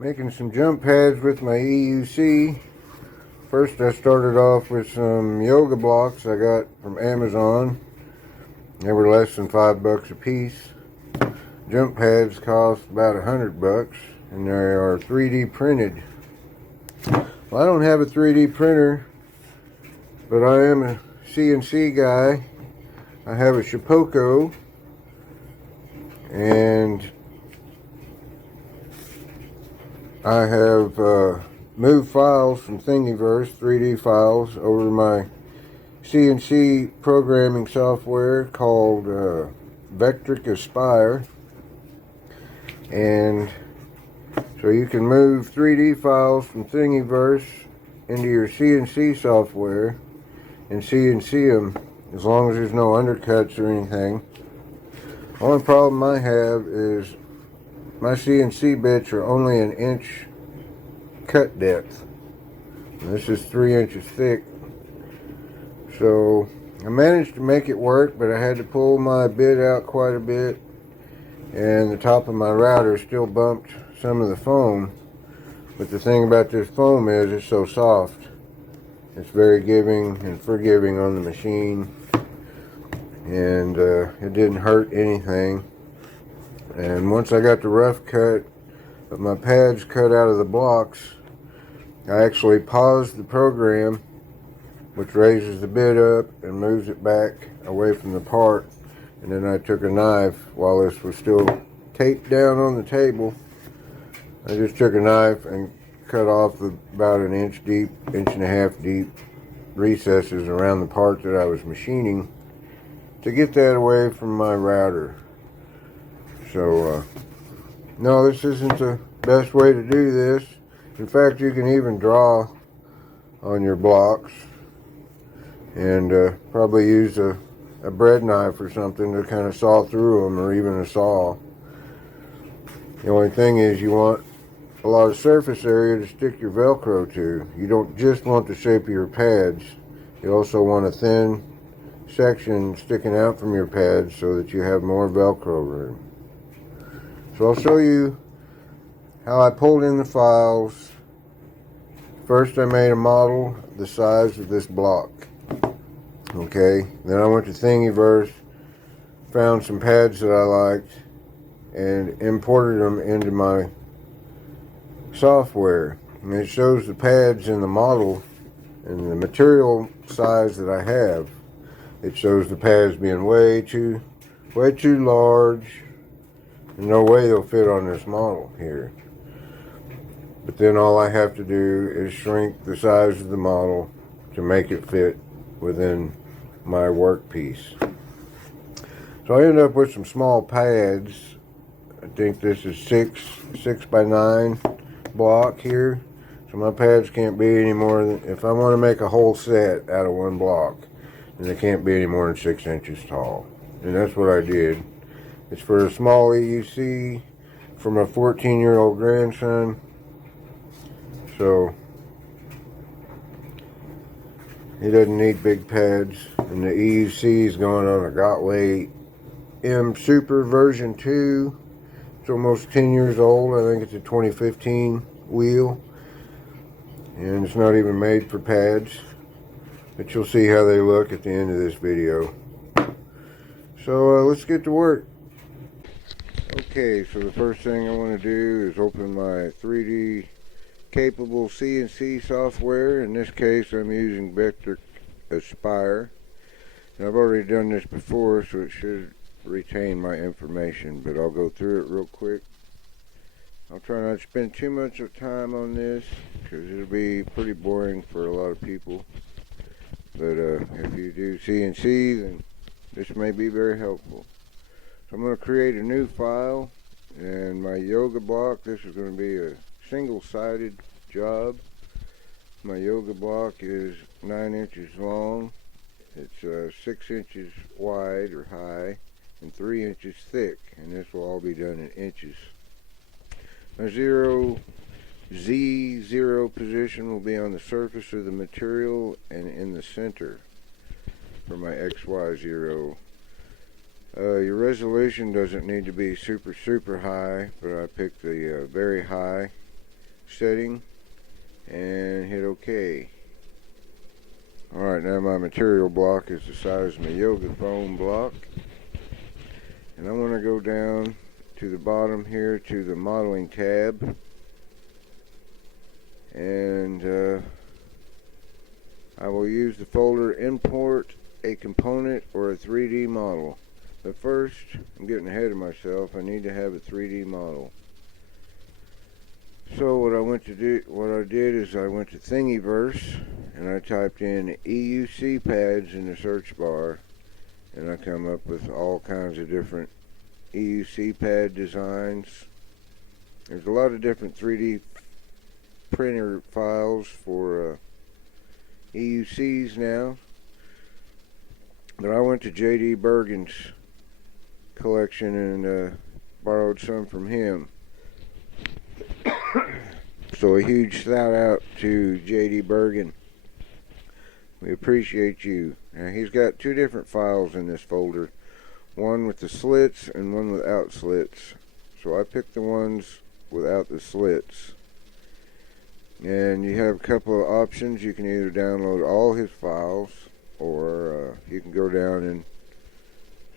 Making some jump pads with my EUC. First I started off with some yoga blocks I got from Amazon. They were less than $5 a piece. Jump pads cost about $100 and they are 3D printed. Well, I don't have a 3D printer, but I am a CNC guy. I have a Shapeoko, and I have moved files from Thingiverse, 3D files, over to my CNC programming software called Vectric Aspire. And so you can move 3D files from Thingiverse into your CNC software and CNC them as long as there's no undercuts or anything. The only problem I have is my CNC bits are only an inch cut depth. And this is 3 inches thick. So I managed to make it work, but I had to pull my bit out quite a bit, and the top of my router still bumped some of the foam. But the thing about this foam is it's so soft. It's very giving and forgiving on the machine, and it didn't hurt anything. And once I got the rough cut of my pads cut out of the blocks, I actually paused the program, which raises the bit up and moves it back away from the part. And then I took a knife while this was still taped down on the table. I just took a knife and cut off about an inch deep, inch and a half deep recesses around the part that I was machining to get that away from my router. So, no, this isn't the best way to do this. In fact, you can even draw on your blocks and probably use a bread knife or something to kind of saw through them, or even a saw. The only thing is you want a lot of surface area to stick your Velcro to. You don't just want the shape of your pads. You also want a thin section sticking out from your pads so that you have more Velcro room. So I'll show you how I pulled in the files. First I made a model the size of this block. Okay, then I went to Thingiverse, found some pads that I liked, and imported them into my software. And it shows the pads in the model and the material size that I have. It shows the pads being way too large. No way they'll fit on this model here. But then all I have to do is shrink the size of the model to make it fit within my workpiece. So I ended up with some small pads. I think this is 6 by 9 block here. So my pads can't be any more than, if I want to make a whole set out of one block, then they can't be any more than 6 inches tall. And that's what I did. It's for a small EUC for my 14-year-old grandson. So he doesn't need big pads. And the EUC is going on a Gotway M Super version 2. It's almost 10 years old. I think it's a 2015 wheel. And it's not even made for pads. But you'll see how they look at the end of this video. So let's get to work. Okay, so the first thing I want to do is open my 3D capable CNC software. In this case, I'm using Vectric Aspire. And I've already done this before, so it should retain my information, but I'll go through it real quick. I'll try not to spend too much of time on this, because it'll be pretty boring for a lot of people. But if you do CNC, then this may be very helpful. So I'm going to create a new file, and my yoga block, this is going to be a single-sided job. My yoga block is 9 inches long. It's 6 inches wide or high and 3 inches thick, and this will all be done in inches. My Z0 position will be on the surface of the material and in the center for my XY0. Your resolution doesn't need to be super high, but I picked the very high setting and hit OK. Alright, now my material block is the size of my yoga foam block. And I want to go down to the bottom here to the modeling tab. And I will use the folder import a component or a 3D model. But first, I'm getting ahead of myself. I need to have a 3D model. So what I did is I went to Thingiverse and I typed in EUC pads in the search bar, and I come up with all kinds of different EUC pad designs. There's a lot of different 3D printer files for EUCs now, but I went to J.D. Bergen's collection and borrowed some from him. So a huge shout out to J.D. Bergen. We appreciate you. Now he's got two different files in this folder, one with the slits and one without slits. So I picked the ones without the slits. And you have a couple of options. You can either download all his files, or you can go down in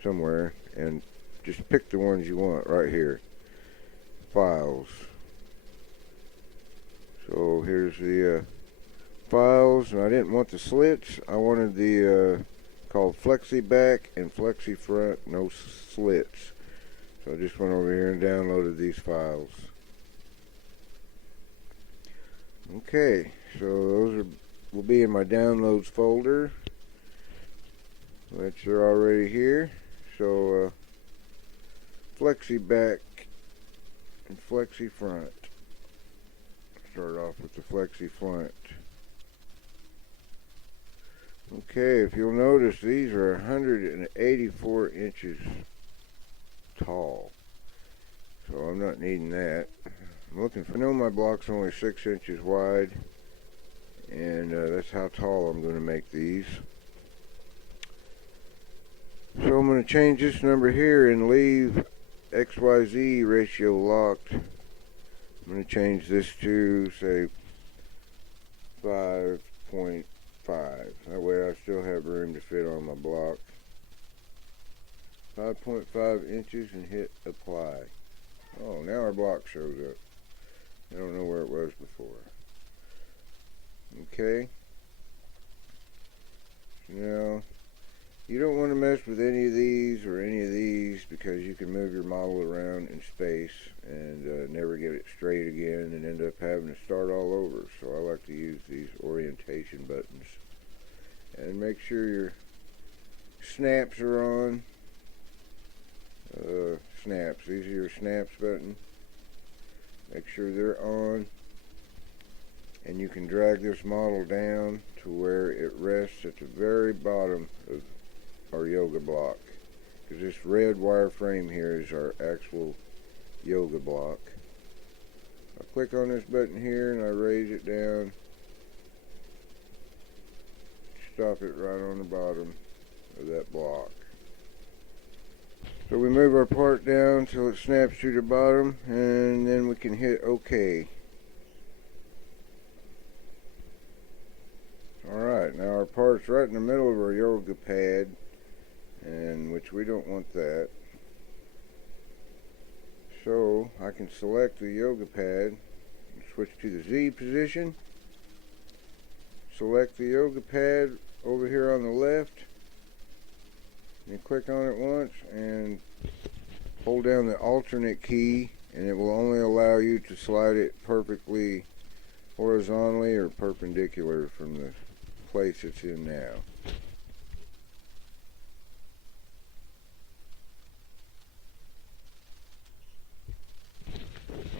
somewhere and just pick the ones you want right here. Files. So here's the files, and I didn't want the slits. I wanted the called Flexi Back and Flexi Front, no slits. So I just went over here and downloaded these files. Okay, so those will be in my downloads folder, which are already here. So Flexi Back and Flexi Front. Start off with the Flexi Front. Okay, if you'll notice, these are 184 inches tall, so I'm not needing that. I'm looking for, I know my block's only 6 inches wide, and that's how tall I'm going to make these. So I'm going to change this number here and leave XYZ ratio locked. I'm going to change this to, say, 5.5. That way I still have room to fit on my block. 5.5 inches and hit apply. Oh, now our block shows up. I don't know where it was before. Okay. Now, you don't want to mess with any of these or any of these, because you can move your model around in space and never get it straight again and end up having to start all over. So I like to use these orientation buttons. And make sure your snaps are on. Snaps, these are your snaps button. Make sure they're on. And you can drag this model down to where it rests at the very bottom of our yoga block, because this red wireframe here is our actual yoga block. I click on this button here and I raise it down, stop it right on the bottom of that block. So we move our part down till it snaps to the bottom, and then we can hit OK. Alright, now our part's right in the middle of our yoga pad, and which we don't want that. So I can select the yoga pad and switch to the Z position. Select the yoga pad over here on the left. You click on it once and hold down the alternate key, and it will only allow you to slide it perfectly horizontally or perpendicular from the place it's in now.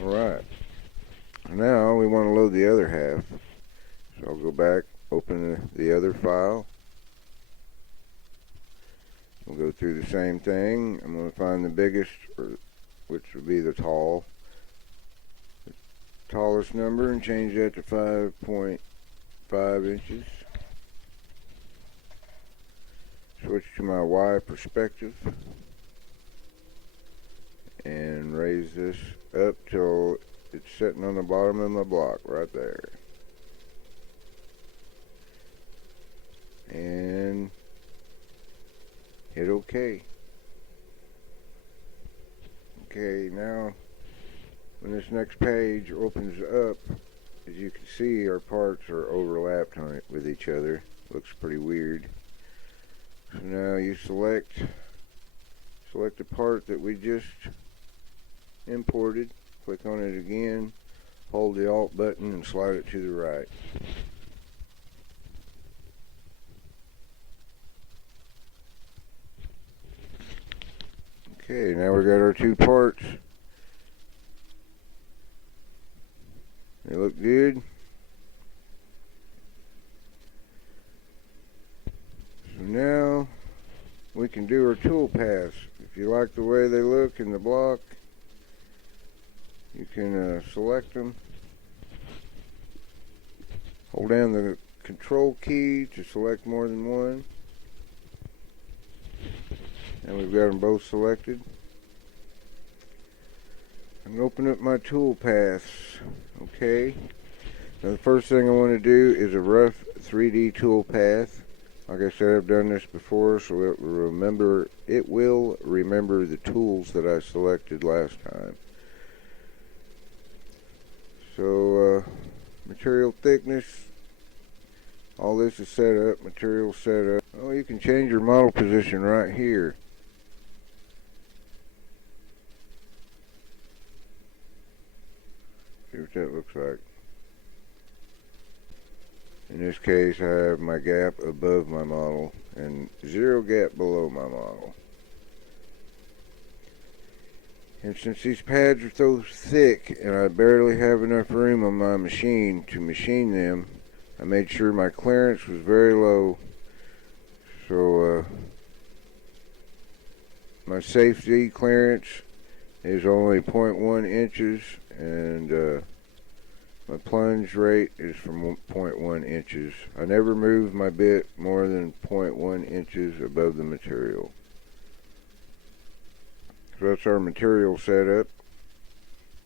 Alright, now we want to load the other half. So I'll go back, open the other file. We'll go through the same thing. I'm going to find the biggest, which would be the tallest number, and change that to 5.5 inches. Switch to my Y perspective and raise this up till It's sitting on the bottom of my block right there. And hit OK. Okay, now when this next page opens up, as you can see, our parts are overlapped on it with each other. Looks pretty weird. So now you select the part that we just imported, click on it again, hold the Alt button and slide it to the right. Okay, now we got our two parts. They look good. So now we can do our tool paths. If you like the way they look in the block, you can select them. Hold down the control key to select more than one. And we've got them both selected. I'm going to open up my tool paths. Okay. Now the first thing I want to do is a rough 3D tool path. Like I said, I've done this before, so it will remember the tools that I selected last time. So material thickness, all this is set up, material set up. Oh, you can change your model position right here. See what that looks like. In this case, I have my gap above my model and 0 gap below my model. And since these pads are so thick and I barely have enough room on my machine to machine them, I made sure my clearance was very low. So my safety clearance is only 0.1 inches, and my plunge rate is from 0.1 inches. I never move my bit more than 0.1 inches above the material. So that's our material setup.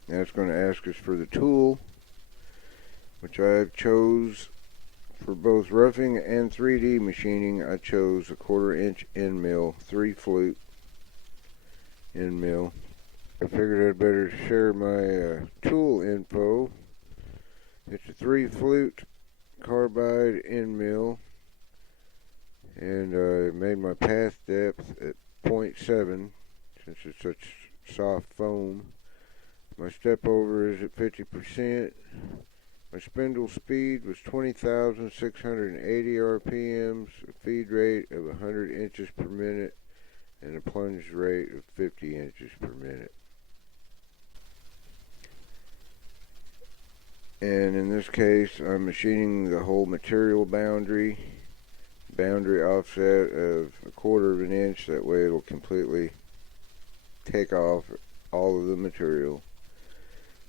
Now it's going to ask us for the tool, which I chose for both roughing and 3D machining. I chose a 1/4 inch end mill, 3 flute end mill. I figured I'd better share my tool info. It's a 3 flute carbide end mill, and I made my path depth at 0.7 since it's such soft foam. My step over is at 50%. My spindle speed was 20,680 RPMs, a feed rate of 100 inches per minute, and a plunge rate of 50 inches per minute. And in this case, I'm machining the whole material boundary offset of 1/4 of an inch. That way it'll completely take off all of the material.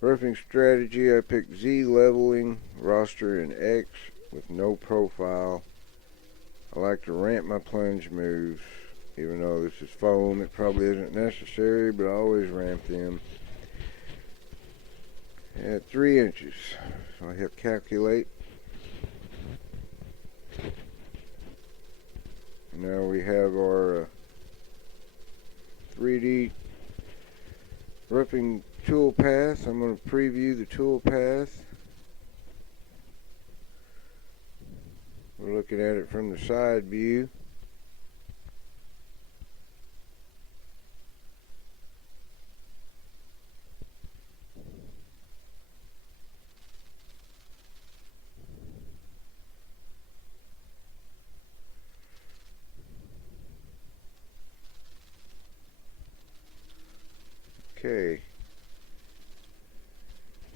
Roughing strategy, I picked Z leveling, roster, and X with no profile. I like to ramp my plunge moves. Even though this is foam, it probably isn't necessary, but I always ramp them. At 3 inches. So I hit calculate. Now we have our 3D roughing tool path. I'm going to preview the tool path. We're looking at it from the side view. Okay,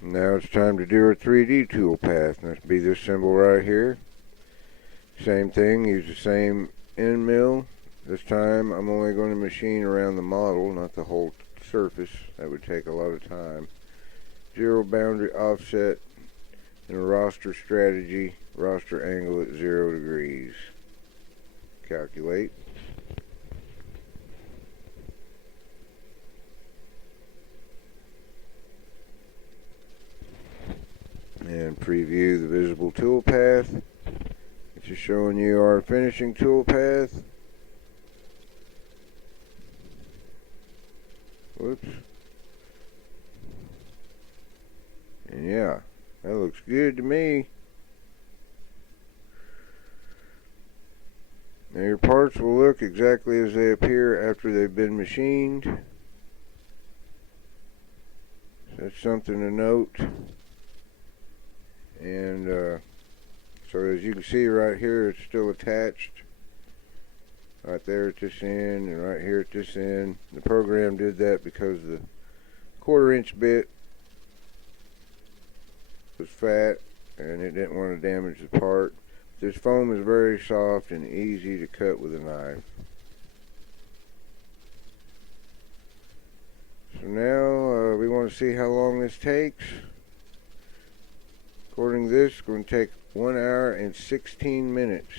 now it's time to do our 3D tool path, and that's be this symbol right here. Same thing, use the same end mill. This time I'm only going to machine around the model, not the whole surface. That would take a lot of time. 0 boundary offset and a roster strategy, roster angle at 0 degrees. Calculate. and preview the visible toolpath. It's just showing you our finishing toolpath. Whoops. And yeah, that looks good to me. Now your parts will look exactly as they appear after they've been machined. So that's something to note. And so as you can see right here, it's still attached. Right there at this end and right here at this end. The program did that because the 1/4 inch bit was fat and it didn't want to damage the part. This foam is very soft and easy to cut with a knife. So now we want to see how long this takes. According to this, it's going to take 1 hour and 16 minutes.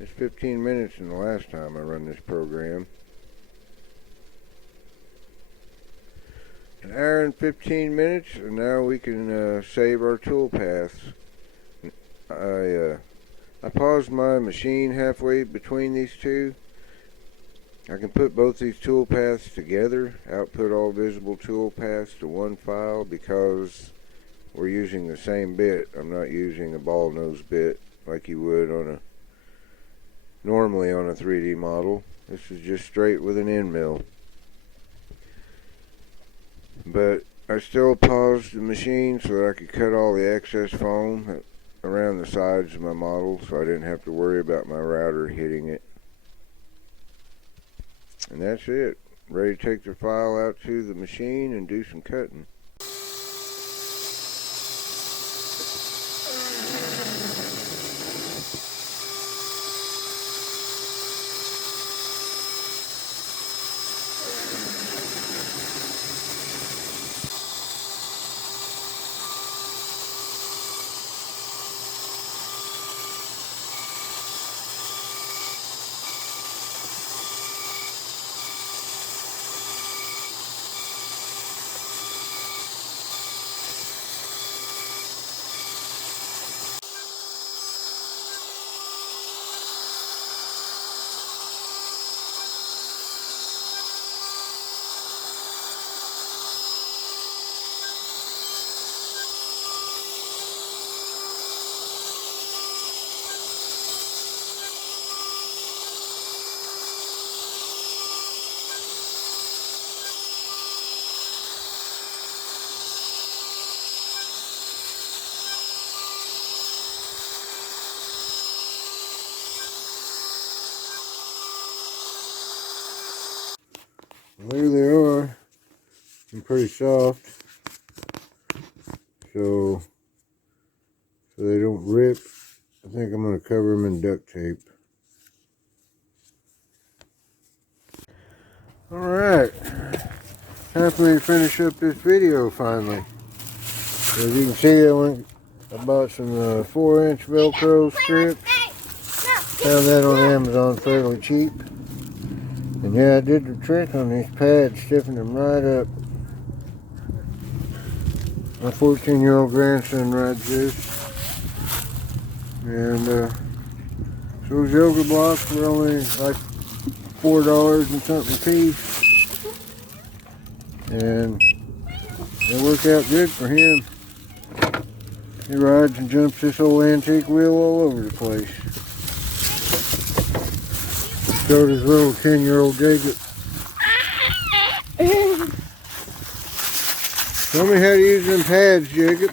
It's 15 minutes in the last time I run this program. 1 hour and 15 minutes, and now we can save our toolpaths. I paused my machine halfway between these two. I can put both these toolpaths together, output all visible toolpaths to one file, because we're using the same bit. I'm not using a ball nose bit like you would normally on a 3D model. This is just straight with an end mill. But I still paused the machine so that I could cut all the excess foam around the sides of my model, so I didn't have to worry about my router hitting it. And that's it. Ready to take the file out to the machine and do some cutting. There they are. They're pretty soft, so they don't rip. I think I'm going to cover them in duct tape. Alright, time for me to finish up this video finally. As you can see, I bought some 4-inch Velcro strips. Found that on Amazon fairly cheap. And yeah, I did the trick on these pads, stiffened them right up. My 14-year-old grandson rides this. And those yoga blocks were only like $4 and something a piece. And they work out good for him. He rides and jumps this old antique wheel all over the place. So does little 10-year-old Jacob. Show me how to use them pads, Jacob.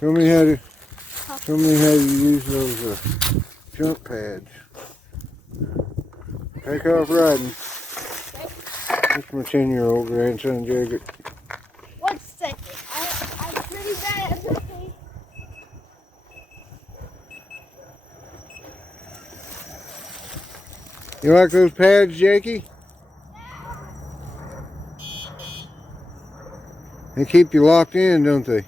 Show me how to use those jump pads. Take off riding. That's my 10-year-old grandson, Jacob. 1 second. I'm pretty bad. You like those pads, Jakey? They keep you locked in, don't they?